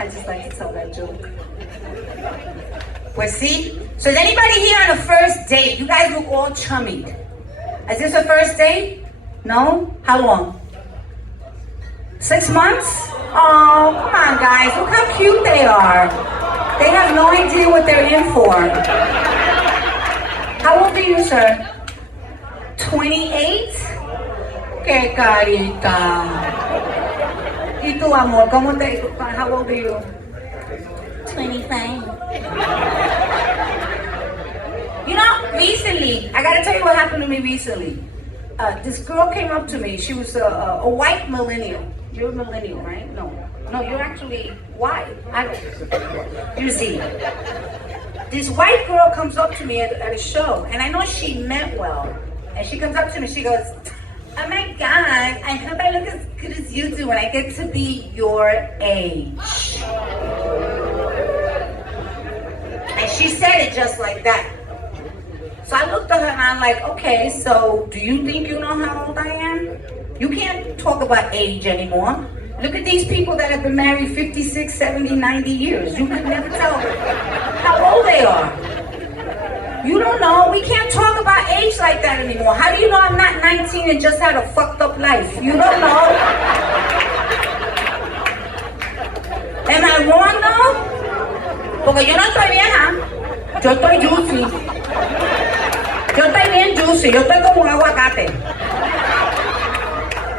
I just like to tell that joke. Pues sí. So is anybody here on a first date? You guys look all chummy. Is this a first date? No? How long? 6 months? Oh, come on, guys. Look how cute they are. They have no idea what they're in for. How old are you, sir? 28? Qué carita. ¿Y tu amor? How old are you? 25. You know, recently, I gotta tell you what happened to me recently. This girl came up to me. She was a white millennial. You're a millennial, right? No, you're actually white. You're Z. This white girl comes up to me at a show, and I know she meant well. And she comes up to me, she goes, oh my God, I hope I look as good as you do when I get to be your age. And she said it just like that. So I looked at her and I'm like, okay, so do you think you know how old I am? You can't talk about age anymore. Look at these people that have been married 56, 70, 90 years. You can never tell how old they are. You don't know. We can't talk about age like that anymore. How do you know I'm not 19 and just had a fucked up life? You don't know. Am I wrong though? Porque yo no estoy vieja. Yo estoy juicy. Yo estoy bien juicy. Yo estoy como un aguacate.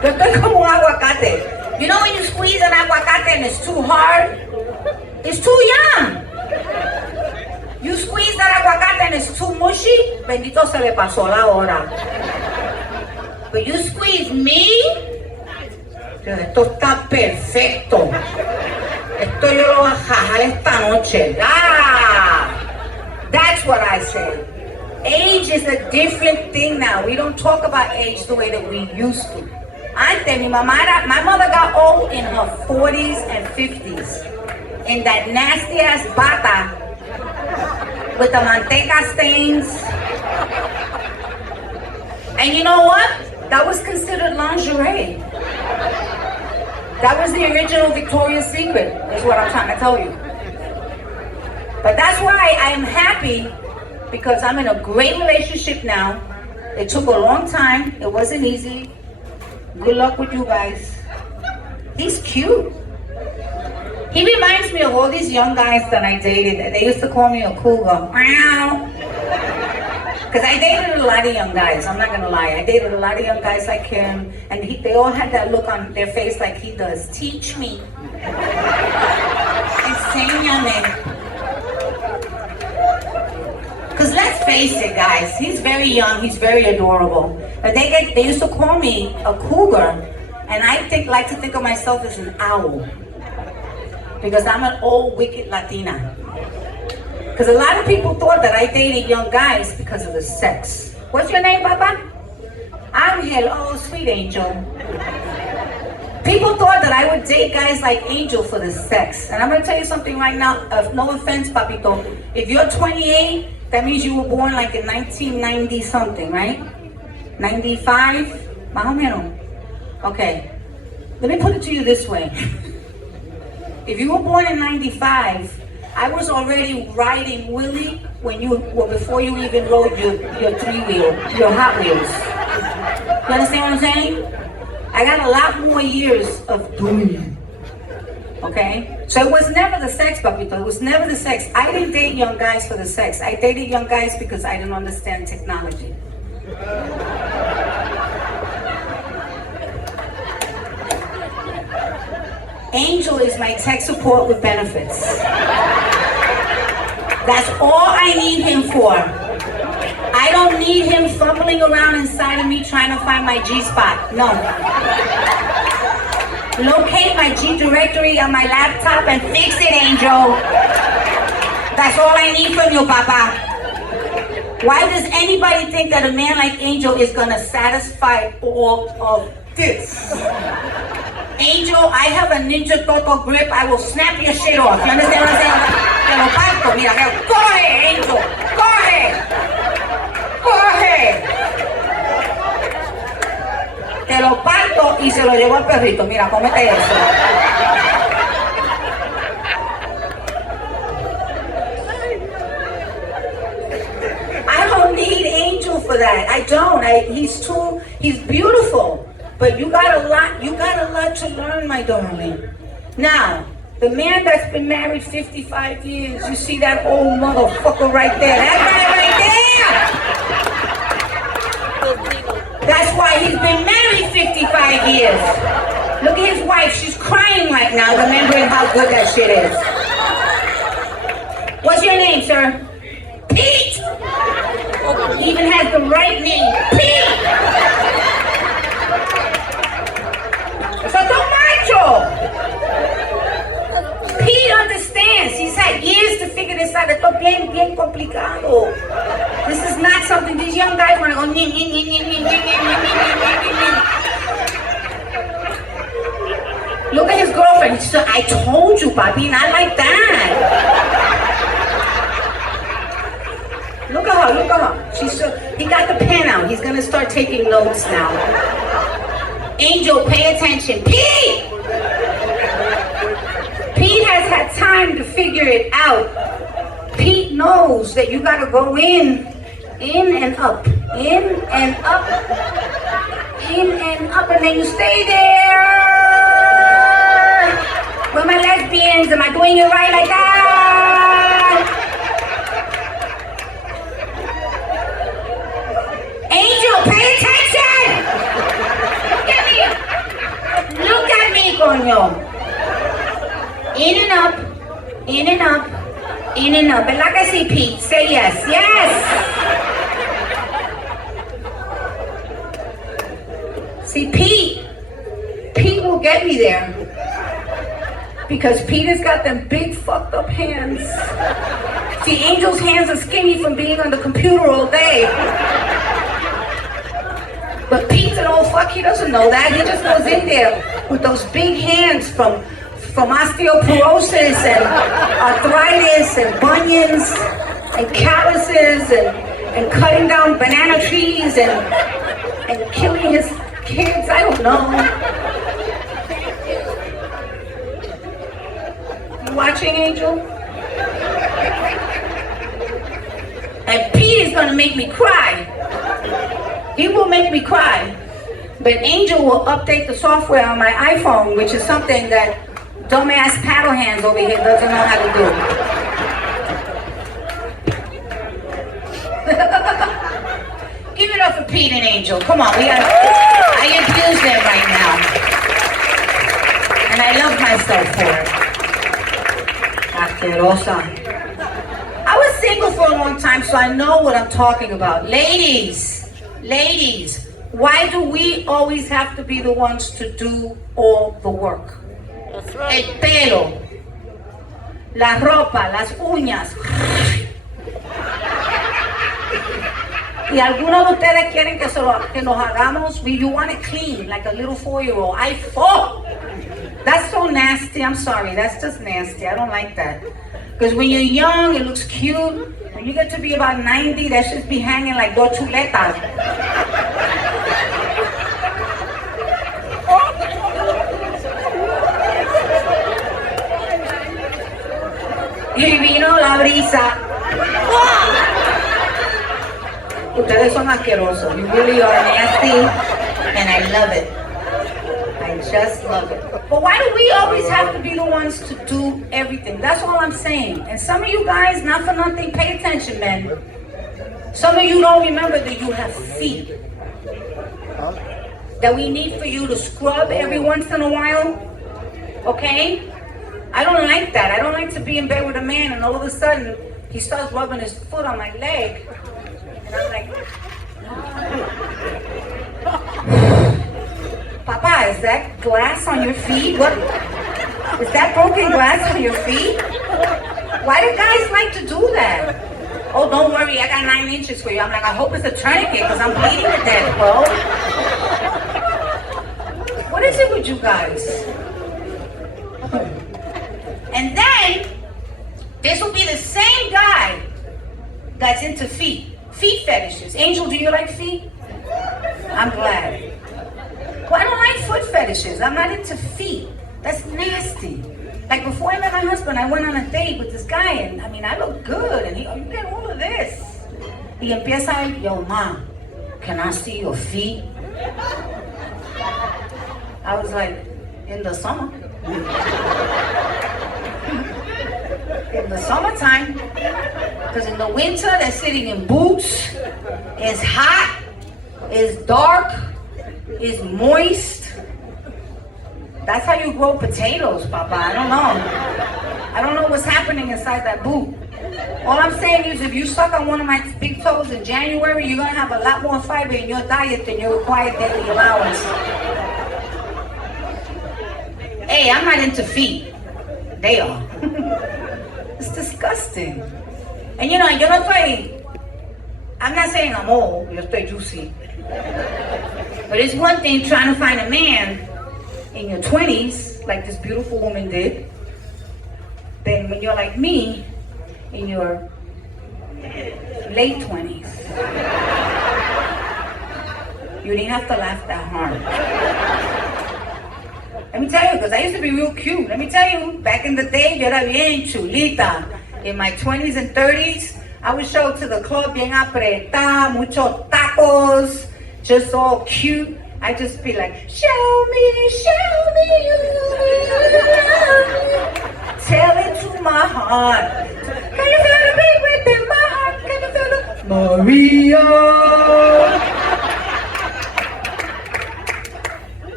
Yo estoy como un aguacate. You know when you squeeze an aguacate and it's too hard? It's too young. You squeeze that aguacate and it's too mushy, bendito se le pasó la hora. But you squeeze me, esto está perfecto. Esto yo lo voy a jajar esta noche. That's what I say. Age is a different thing now. We don't talk about age the way that we used to. Antes, my mother got old in her 40s and 50s. In that nasty ass bata with the manteca stains. And you know what? That was considered lingerie. That was the original Victoria's Secret, is what I'm trying to tell you. But that's why I'm happy, because I'm in a great relationship now. It took a long time. It wasn't easy. Good luck with you guys. He's cute. He reminds me of all these young guys that I dated. They used to call me a cougar. Because I dated a lot of young guys. I'm not going to lie. I dated a lot of young guys like him. And they all had that look on their face like he does. Teach me. Enséñame. Because let's face it, guys. He's very young. He's very adorable. But they used to call me a cougar. And I like to think of myself as an owl. Because I'm an old, wicked Latina. Because a lot of people thought that I dated young guys because of the sex. What's your name, Papa? Angel. Oh, sweet Angel. People thought that I would date guys like Angel for the sex. And I'm going to tell you something right now. No offense, Papito. If you're 28, that means you were born like in 1990 something, right? 95? Más o menos. Okay. Let me put it to you this way. If you were born in 95, I was already riding Willie before you even rode your three-wheel, your Hot Wheels. You understand what I'm saying? I got a lot more years of doing it. Okay? So it was never the sex, Papito. It was never the sex. I didn't date young guys for the sex. I dated young guys because I didn't understand technology. Angel is my tech support with benefits. That's all I need him for. I don't need him fumbling around inside of me trying to find my G-spot. No. Locate my G directory on my laptop and fix it, Angel. That's all I need from you, Papa. Why does anybody think that a man like Angel is gonna satisfy all of this? Angel, I have a Ninja Toto grip. I will snap your shit off. You understand what I'm saying? Te lo parto. Mira, coge, Angel. Coge. Coge. Te lo parto y se lo llevo al perrito. Mira, cómete eso. that. I don't. He's beautiful. But you got a lot to learn, my darling. Now, the man that's been married 55 years, you see that old motherfucker right there? That guy right there! That's why he's been married 55 years. Look at his wife, she's crying right now, remembering how good that shit is. What's your name, sir? Pete! He even has the right name, Pete! Soto macho! Pete understands. He's had years to figure this out. Esto bien complicado. This is not something these young guys want to go. Look at his girlfriend. She said, I told you, papi, not like that. Look at her. He got the pen out. He's gonna start taking notes now. Angel, pay attention. Pete! Pete has had time to figure it out. Pete knows that you gotta go in and up, in and up, and then you stay there. Where my lesbians? Am I doing it right like that? Angel, pay attention! Look at me, coño. In and up, in and up, in and up. And like I say, Pete, say yes, yes! See, Pete will get me there. Because Pete has got them big fucked up hands. See, Angel's hands are skinny from being on the computer all day. But Pete's an old fuck, he doesn't know that. He just goes in there with those big hands from osteoporosis and arthritis and bunions and calluses and cutting down banana trees and killing his kids. I don't know. You watching, Angel? And Pete is gonna make me cry. He will make me cry. But Angel will update the software on my iPhone, which is something that dumbass paddle hands over here doesn't know how to do. Give it up for Pete and Angel. Come on, I abuse them right now. And I love myself for it. Asquerosa. I was single for a long time, so I know what I'm talking about. Ladies, why do we always have to be the ones to do all the work? That's right. El pelo, la ropa, las uñas. Y algunos de ustedes quieren que nos hagamos, you want it clean, like a little 4-year-old. I fought. That's so nasty. I'm sorry. That's just nasty. I don't like that. Because when you're young, it looks cute. When you get to be about 90, that should be hanging like dos chuletas. Y vino la brisa. Ustedes son asquerosos. You really are nasty, and I love it. I just love it. But why do we always have to be the ones to do everything? That's all I'm saying. And some of you guys, not for nothing, pay attention, men. Some of you don't remember that you have feet. That we need for you to scrub every once in a while. Okay? I don't like that. I don't like to be in bed with a man and all of a sudden he starts rubbing his foot on my leg. And I'm like, Papa, is that glass on your feet? What? Is that broken glass on your feet? Why do guys like to do that? Oh, don't worry, I got 9 inches for you. I'm like, I hope it's a tourniquet because I'm bleeding to death, bro. What is it with you guys? And then, this will be the same guy that's into feet fetishes. Angel, do you like feet? I'm glad. Well, I don't like foot fetishes. I'm not into feet. That's nasty. Like before I met my husband, I went on a date with this guy, and I mean, I look good, and he, oh, you get all of this. Y empieza el, yo, ma, can I see your feet? I was like, in the summer. In the summertime. Because in the winter, they're sitting in boots. It's hot. It's dark. It's moist. That's how you grow potatoes, Papa. I don't know. I don't know what's happening inside that boot. All I'm saying is if you suck on one of my big toes in January, you're going to have a lot more fiber in your diet than your required daily allowance. Hey, I'm not into feet. They are. It's disgusting. And you know, I'm not saying I'm old, yo estoy juicy. But it's one thing trying to find a man in your 20s, like this beautiful woman did, than when you're like me, in your late 20s. You didn't have to laugh that hard. Let me tell you, because I used to be real cute. Let me tell you, back in the day, yo era bien chulita. In my 20s and 30s, I would show up to the club bien apretada, muchos tacos, just all cute. I'd just be like, show me you love me. Tell it to my heart. Can you feel the beat within my heart? Can you feel the Maria?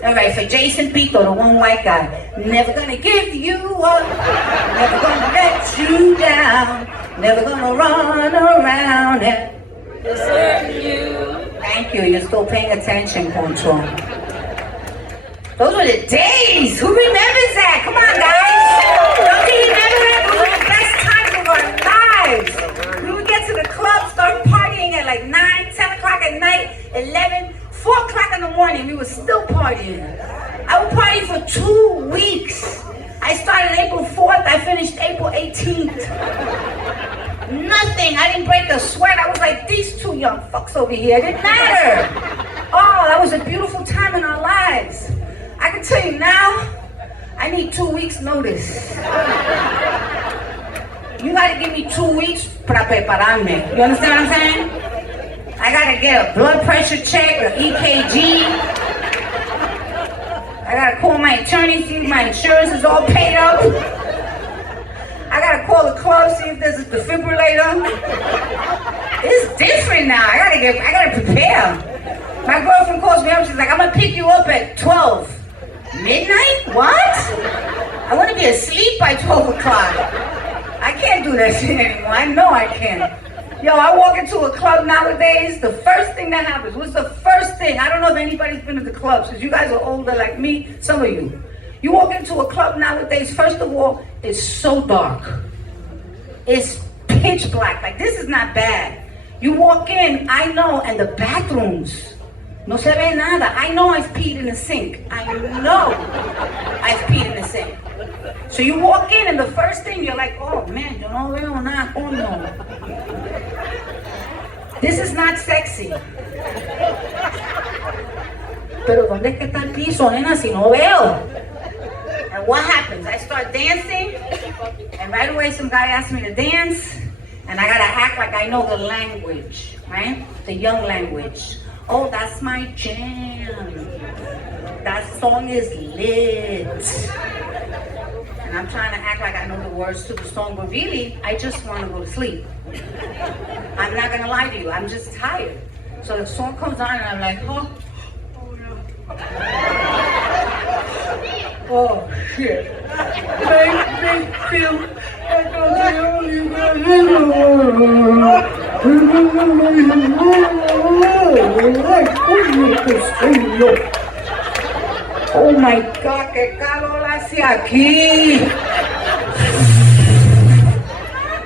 All right, for Jason Pito, the one white guy. Never gonna give you up. Never gonna let you down. Never gonna run around and desert you. Thank you, you're still paying attention, Control. Those were the days. Who remembers that? Come on, guys. Don't you remember it? Those were the best times of our lives. We would get to the club, start partying at like 9, 10 o'clock at night, 11, 4 o'clock in the morning. We were still partying. I would party for 2 weeks. I started April 4th. I finished April 18th. Nothing. I didn't break a sweat. I was like, these two young fucks over here. It didn't matter. Oh, that was a beautiful time in our lives. I can tell you now, I need 2 weeks notice. You gotta give me 2 weeks para prepararme. You understand what I'm saying? I gotta get a blood pressure check, an EKG. I gotta call my attorney, see if my insurance is all paid up. I gotta call the club, see if there's a defibrillator. It's different now. I gotta prepare. My girlfriend calls me up, she's like, I'm gonna pick you up at 12. Midnight? What? I wanna be asleep by 12 o'clock. I can't do that shit anymore. I know I can't. Yo, I walk into a club nowadays, the first thing that happens, what's the first thing? I don't know if anybody's been to the clubs, because you guys are older like me, some of you. You walk into a club nowadays, first of all, it's so dark. It's pitch black, like this is not bad. You walk in, I know, and the bathrooms, no se ve nada. I know I've peed in the sink. I know I've peed in the sink. So you walk in and the first thing you're like, oh man, yo no veo nada, oh no. This is not sexy. Pero ¿dónde es que está el piso, nena, si no veo? And what happens? I start dancing, and right away some guy asks me to dance, and I gotta act like I know the language, right? The young language. Oh, that's my jam. That song is lit. And I'm trying to act like I know the words to the song, but really, I just want to go to sleep. I'm not gonna lie to you, I'm just tired. So the song comes on and I'm like, oh yeah. Oh shit. Make me feel like I'm the only one in the world. Oh my God, qué calor hace aquí.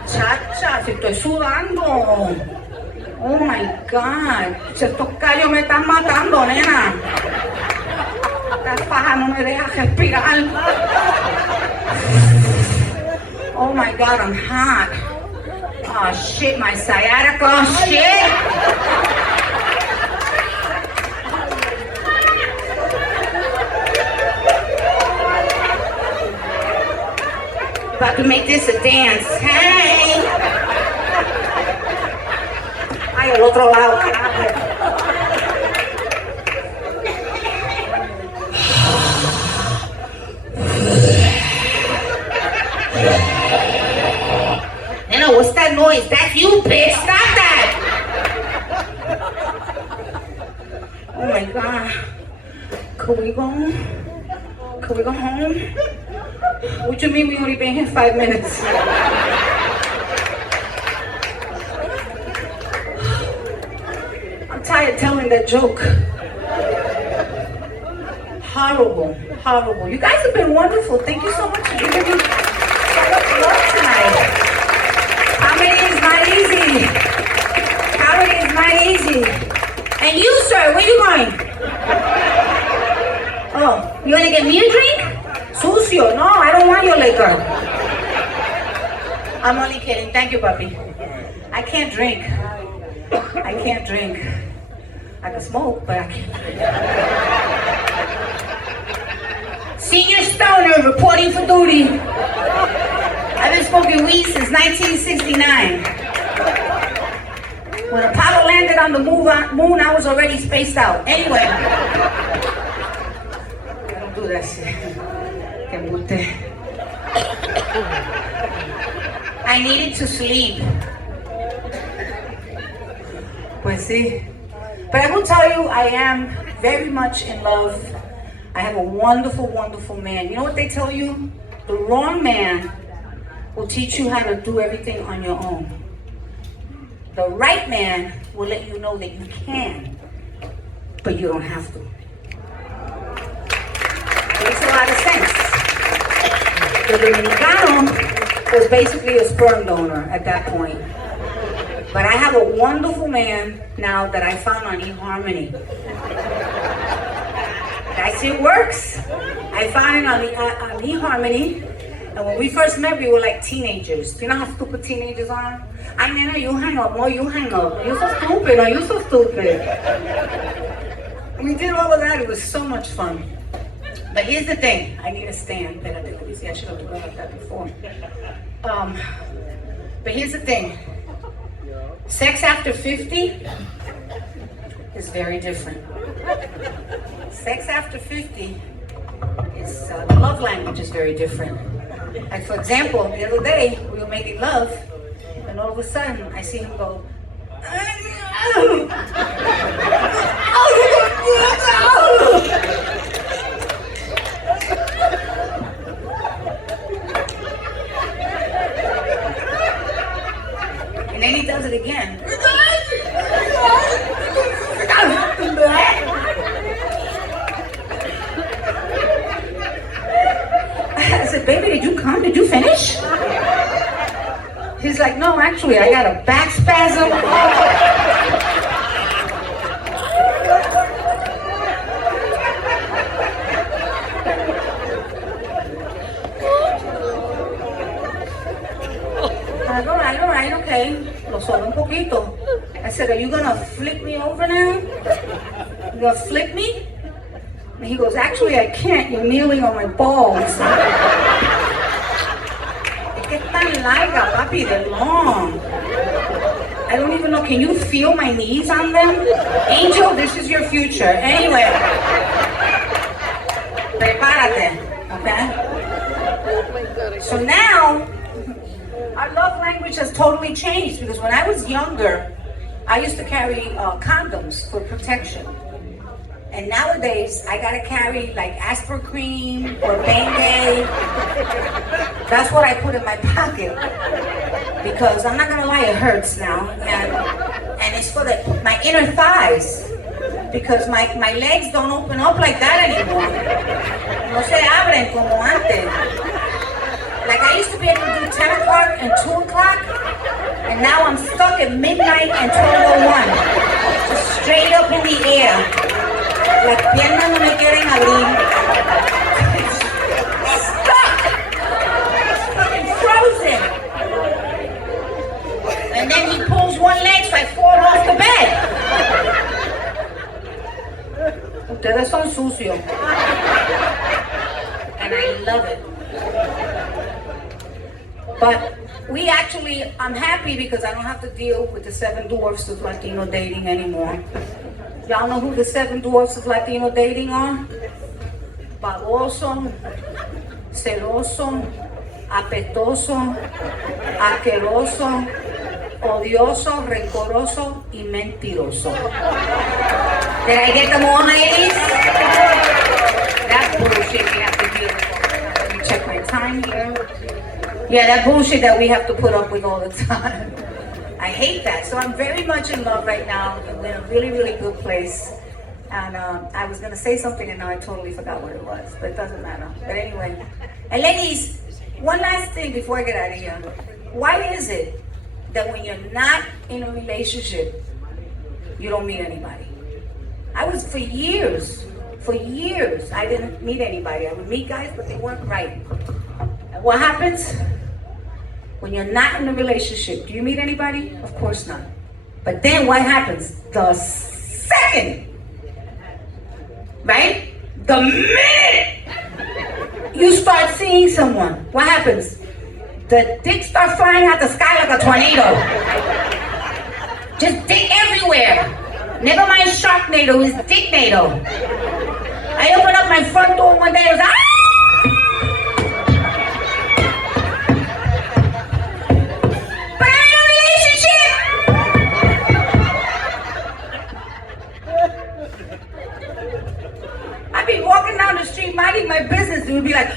Chacha, si estoy sudando. Oh my God, estos callos me están matando, nena. La faja no me deja respirar. Oh my God, I'm hot. Oh shit, my sciatica, shit. About to make this a dance. Hey. Ay, al otro lado, carajo. Nena, what's that noise? That's you, bitch. Stop that. Oh my God. Could we go? Could we go home? What you mean we only been here 5 minutes? I'm tired of telling that joke. Horrible, horrible. You guys have been wonderful. Thank you so much for giving me so much love tonight. Comedy is not easy. Comedy is not easy. And you, sir, where you going? Oh, you gonna get me a drink? Sucio. No, I don't want your liquor. I'm only kidding. Thank you, puppy. I can't drink. I can't drink. I can smoke, but I can't drink. Senior stoner reporting for duty. I've been smoking weed since 1969. When Apollo landed on the moon, I was already spaced out. Anyway, I don't do that shit. I needed to sleep. Pues sí. But I will tell you, I am very much in love. I have a wonderful, wonderful man. You know what they tell you? The wrong man will teach you how to do everything on your own. The right man will let you know that you can, but you don't have to. Makes a lot of sense. The Dominicano was basically a sperm donor at that point. But I have a wonderful man now that I found on eHarmony. That shit works. I found it on eHarmony. And when we first met, we were like teenagers. You know how stupid teenagers are? Ay, nena, you hang up. More, you hang up. You're so stupid. Are you so stupid? We did all of that. It was so much fun. But here's the thing. I need a stand. I should have done like that before. But here's the thing. Sex after 50 is very different. Sex after 50 is, the love language is very different. Like for example, the other day, we were making love, and all of a sudden, I see him go, and then he does it again. I said, baby, did you come? Did you finish? He's like, no, actually, I got a back spasm. All right, okay. Lo sobe un poquito. I said, are you gonna flip me over now? You gonna flip me? And he goes, actually, I can't. You're kneeling on my balls. Es que es tan larga, papi, they're long. I don't even know. Can you feel my knees on them? Angel, this is your future. Anyway. Prepárate, okay? So now, our love language has totally changed because when I was younger, I used to carry condoms for protection. And nowadays, I gotta carry like Aspirin cream or Band-Aid. That's what I put in my pocket. Because I'm not gonna lie, it hurts now. And it's for my inner thighs. Because my legs don't open up like that anymore. No se abren como antes. Like I used to be able to do 10 o'clock and 2 o'clock. And now I'm stuck at midnight and 12:01. Just straight up in the air. Las piernas no me quieren abrir. Stuck! Fucking frozen. And then he pulls one leg so I fall off the bed. Ustedes son sucios. And I love it. But we actually, I'm happy because I don't have to deal with the 7 dwarfs of Latino dating anymore. Y'all know who the 7 dwarfs of Latino dating are? Baboso, celoso, apetoso, asqueroso, odioso, rencoroso y mentiroso. Did I get them all, ladies? That bullshit we have to deal with. Let me check my time here. Yeah, that bullshit that we have to put up with all the time. I hate that. So I'm very much in love right now. We're in a really, really good place. And I was going to say something and now I totally forgot what it was. But it doesn't matter. But anyway. And ladies, one last thing before I get out of here. Why is it that when you're not in a relationship, you don't meet anybody? I was for years, I didn't meet anybody. I would meet guys, but they weren't right. And what happens? When you're not in a relationship, do you meet anybody? Of course not. But then what happens? The second, right? The minute you start seeing someone, what happens? The dick starts flying out the sky like a tornado. Just dick everywhere. Never mind Sharknado, it's Dicknado. I opened up my front door one day, I was like, ah! But I'm in a relationship! I'd be walking down the street minding my business, and it would be like,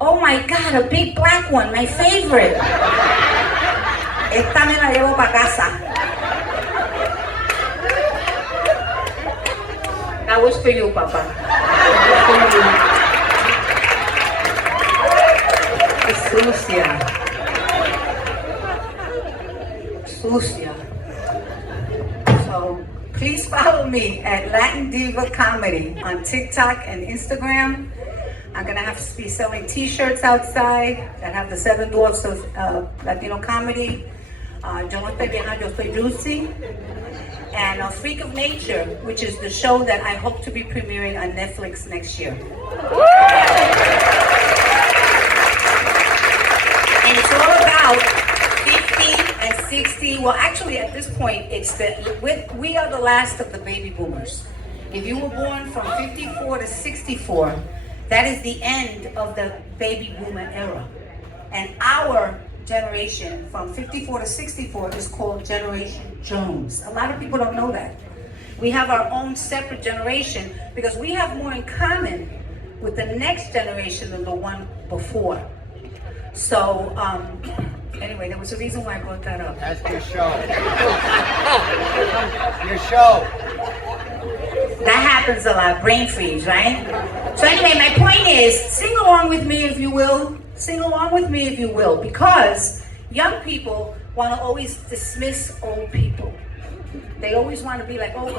oh my God, a big black one, my favorite. Esta me la llevo pa' casa. That was for you, Papa. Sucia. Sucia. So please follow me at Latin Diva Comedy on TikTok and Instagram. I'm gonna have to be selling t-shirts outside that have the 7 dwarfs of Latino comedy. Yo no estoy vieja, yo estoy juicy. And Freak of Nature, which is the show that I hope to be premiering on Netflix next year. And it's all about 50 and 60. Well, actually, at this point, we are the last of the baby boomers. If you were born from 54 to 64, that is the end of the baby boomer era. And our generation from 54 to 64 is called Generation Jones. A lot of people don't know that. We have our own separate generation because we have more in common with the next generation than the one before. So, anyway, there was a reason why I brought that up. That's your show. Your show. That happens a lot, brain freeze, right? So anyway, my point is, sing along with me if you will. Sing along with me if you will, because young people want to always dismiss old people. They always want to be like, oh,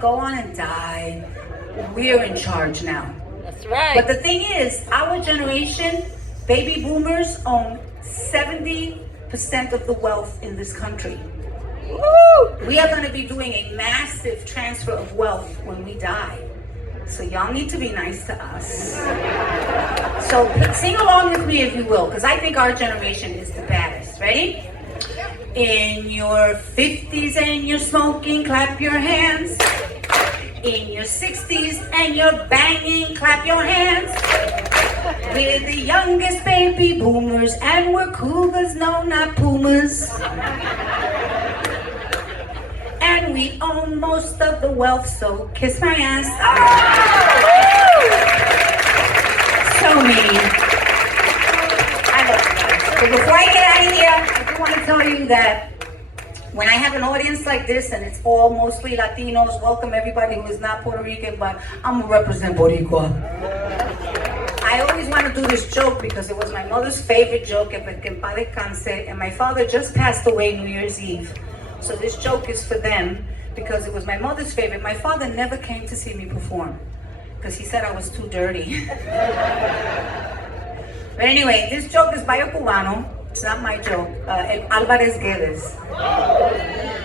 go on and die. We're in charge now. That's right. But the thing is, our generation, baby boomers, own 70% of the wealth in this country. Woo! We are going to be doing a massive transfer of wealth when we die. So y'all need to be nice to us. So sing along with me if you will, because I think our generation is the baddest. Ready? In your 50s and you're smoking, clap your hands. In your 60s and you're banging, clap your hands. We're the youngest baby boomers and we're cougars, no, not pumas. And we own most of the wealth, so kiss my ass. Oh! So mean. I love you guys. But before I get out of here, I do want to tell you that when I have an audience like this, and it's all mostly Latinos, welcome everybody who is not Puerto Rican, but I'm gonna represent Boricua. I always want to do this joke because it was my mother's favorite joke, and my father just passed away New Year's Eve. So this joke is for them because it was my mother's favorite. My father never came to see me perform because he said I was too dirty. But anyway, this joke is by a Cubano. It's not my joke. Álvarez Guedes.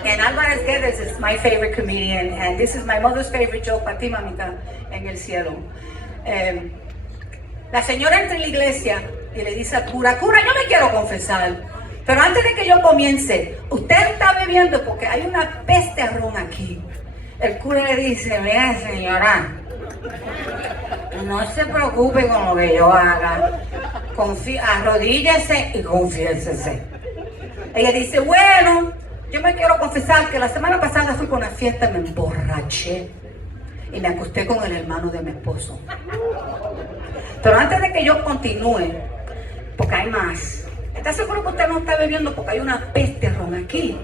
And Álvarez Guedes is my favorite comedian, and this is my mother's favorite joke, para ti, mamita, en el cielo. La señora entra en la iglesia y le dice al cura, cura, yo me quiero confesar. Pero antes de que yo comience, usted está bebiendo porque hay una peste a ron aquí. El cura le dice, vea señora, No se preocupe con lo que yo haga. Arrodíllese y confiésese. Ella dice, bueno, yo me quiero confesar que la semana pasada fui con una fiesta y me emborraché. Y me acosté con el hermano de mi esposo. Pero antes de que yo continúe, porque hay más. ¿Está seguro que usted no está bebiendo porque hay una peste ron aquí?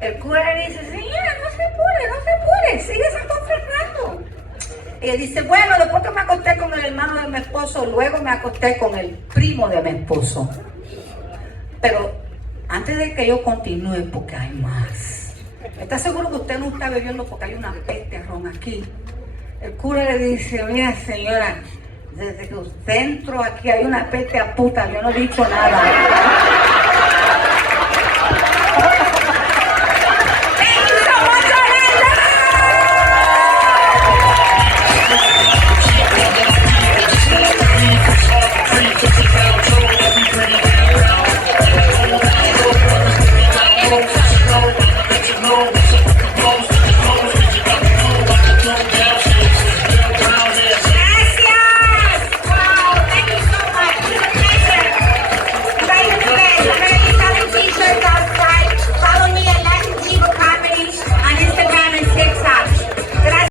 El cura le dice, señora, no se apure, síguese confesando. Ella dice, bueno, después que me acosté con el hermano de mi esposo, luego me acosté con el primo de mi esposo. Pero antes de que yo continúe, porque hay más. ¿Está seguro que usted no está bebiendo porque hay una peste ron aquí? El cura le dice, mira señora, desde que usted entró aquí hay una peste a puta, yo no he dicho nada.